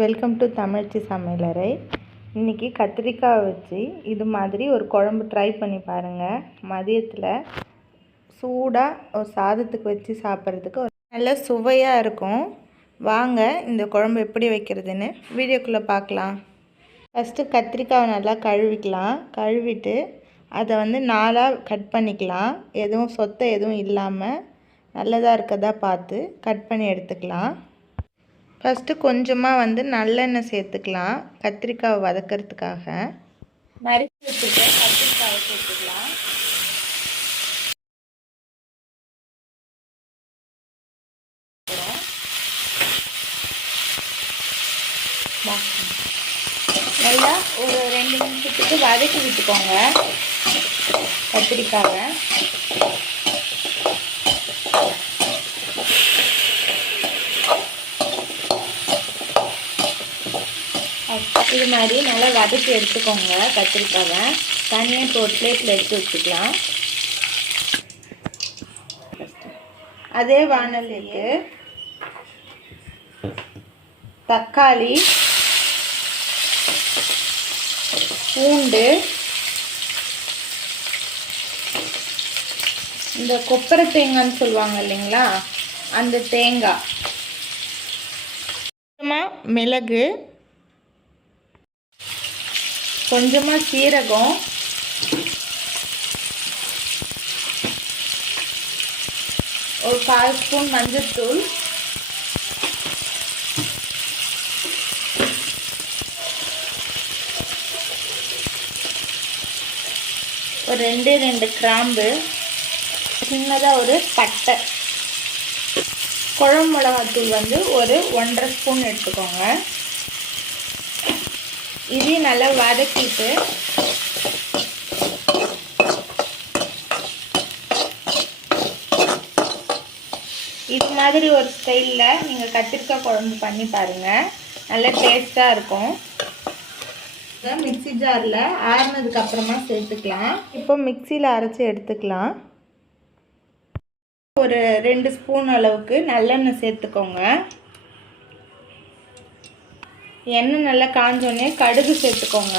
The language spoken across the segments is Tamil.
வெல்கம் டு தமிழ்ச்சி சமையலறை. இன்றைக்கி கத்திரிக்காய் வச்சு இது மாதிரி ஒரு குழம்பு ட்ரை பண்ணி பாருங்கள். மதியத்தில் சூடாக ஒரு சாதத்துக்கு வச்சு சாப்பிட்றதுக்கு ஒரு நல்ல சுவையாக இருக்கும். வாங்க இந்த குழம்பு எப்படி வைக்கிறதுன்னு வீடியோக்குள்ளே பார்க்கலாம். ஃபஸ்ட்டு கத்திரிக்காவை நல்லா கழுவிட்டு அதை 4ஆக கட் பண்ணிக்கலாம். எதுவும் சொத்தை எதுவும் இல்லாமல் நல்லதாக இருக்கதா பார்த்து கட் பண்ணி எடுத்துக்கலாம். ஃபஸ்ட்டு கொஞ்சமாக நல்லெண்ணெய் சேர்த்துக்கலாம். கத்திரிக்காவை வதக்கிறதுக்காக நறுக்கி வச்சுட்டு கத்திரிக்காவை சேர்த்துக்கலாம். நல்லா ஒரு 2 நிமிஷத்துக்கு வதக்கி விட்டுக்கோங்க கத்திரிக்காவை. இது மாதிரி நல்லா வதக்கி எடுத்துக்கோங்க. கத்திரிக்காவை தனியாக இப்போ ஒரு பிளேட்டில் எடுத்து வச்சுக்கலாம். அதே வாணலிக்கு தக்காளி, பூண்டு, இந்த கொப்பரை தேங்காய்ன்னு சொல்லுவாங்க இல்லைங்களா, அந்த தேங்காய், மிளகு, கொஞ்சமாக சீரகம், ஒரு 1/4 ஸ்பூன் மஞ்சள்தூள், ஒரு 2 கிராம்பு, சின்னதாக ஒரு பட்டை, குழம்பு மிளகாத்தூள் ஒரு 1/2 ஸ்பூன் எடுத்துக்கோங்க. இதையும் நல்லா வதக்கிட்டு இது மாதிரி ஒரு ஸ்டைலில் நீங்கள் கத்திரிக்காய் குழம்பு பண்ணி பாருங்கள். நல்லா டேஸ்ட்டாக இருக்கும். மிக்ஸி ஜாரில் ஆறுனதுக்கு அப்புறமா சேர்த்துக்கலாம். இப்போ மிக்சியில் அரைச்சி எடுத்துக்கலாம். ஒரு 2 ஸ்பூன் அளவுக்கு நல்லெண்ணெய் சேர்த்துக்கோங்க. எண்ணெய் நல்லா காஞ்சோடனே கடுகு சேர்த்துக்கோங்க.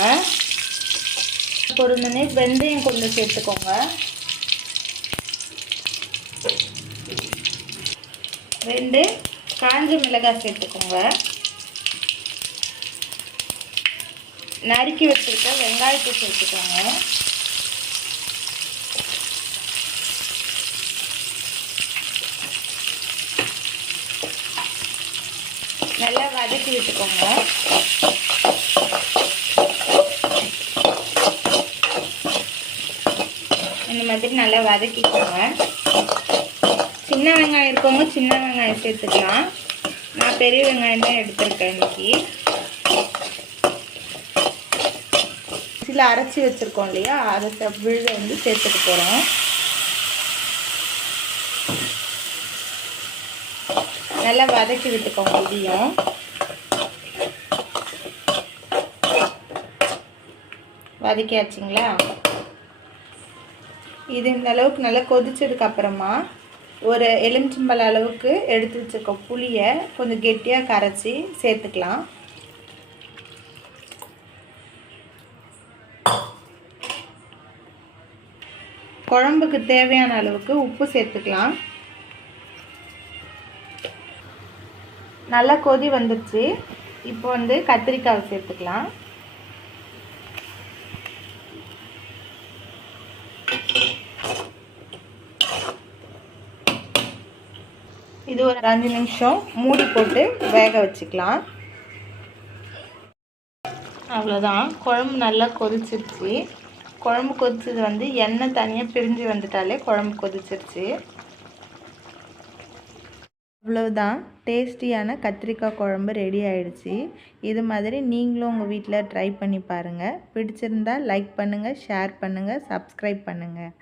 பொருந்தோடனே வெந்தயம் கொஞ்சம் சேர்த்துக்கோங்க. 2 காஞ்ச மிளகாய் சேர்த்துக்கோங்க. நறுக்கி வச்சுருக்க வெங்காயத்தை சேர்த்துக்கோங்க. நல்லா வதக்கி விட்டுக்கோங்க. இந்த மாதிரி நல்லா வதக்கிக்கோங்க. சின்ன வெங்காயம் இருக்கவங்க சின்ன வெங்காயம் சேர்த்துக்கலாம். நான் பெரிய வெங்காயம் தான் எடுத்துருக்கேன் இன்னைக்கு. சில அரைச்சி வச்சுருக்கோம் இல்லையா, அதை விழுத சேர்த்துக்க போகிறோம். நல்லா வதக்கி விட்டுக்கோங்க. இதையும் வதக்கியாச்சுங்களா? இது இந்த அளவுக்கு நல்லா கொதிச்சதுக்கு அப்புறமா ஒரு எலுமிச்சம்பழ அளவுக்கு எடுத்து வச்சுருக்க புளியை கொஞ்சம் கெட்டியாக கரைச்சி சேர்த்துக்கலாம். குழம்புக்கு தேவையான அளவுக்கு உப்பு சேர்த்துக்கலாம். நல்லா கொதி வந்துடுச்சு. இப்போ கத்திரிக்காய் சேர்த்துக்கலாம். இது ஒரு 5 நிமிஷம் மூடி போட்டு வேக வச்சுக்கலாம். அவ்வளோதான், குழம்பு நல்லா கொதிச்சிருச்சு. குழம்பு கொதிச்சது எண்ணெய் தனியாக பிரிஞ்சு வந்துட்டாலே குழம்பு கொதிச்சிருச்சு. அவ்வளவுதான், டேஸ்டியான கத்திரிக்காய் குழம்பு ரெடி ஆயிடுச்சு. இது மாதிரி நீங்களும் உங்கள் வீட்டில் ட்ரை பண்ணி பாருங்கள். பிடிச்சிருந்தா லைக் பண்ணுங்கள், ஷேர் பண்ணுங்கள், சப்ஸ்கிரைப் பண்ணுங்கள்.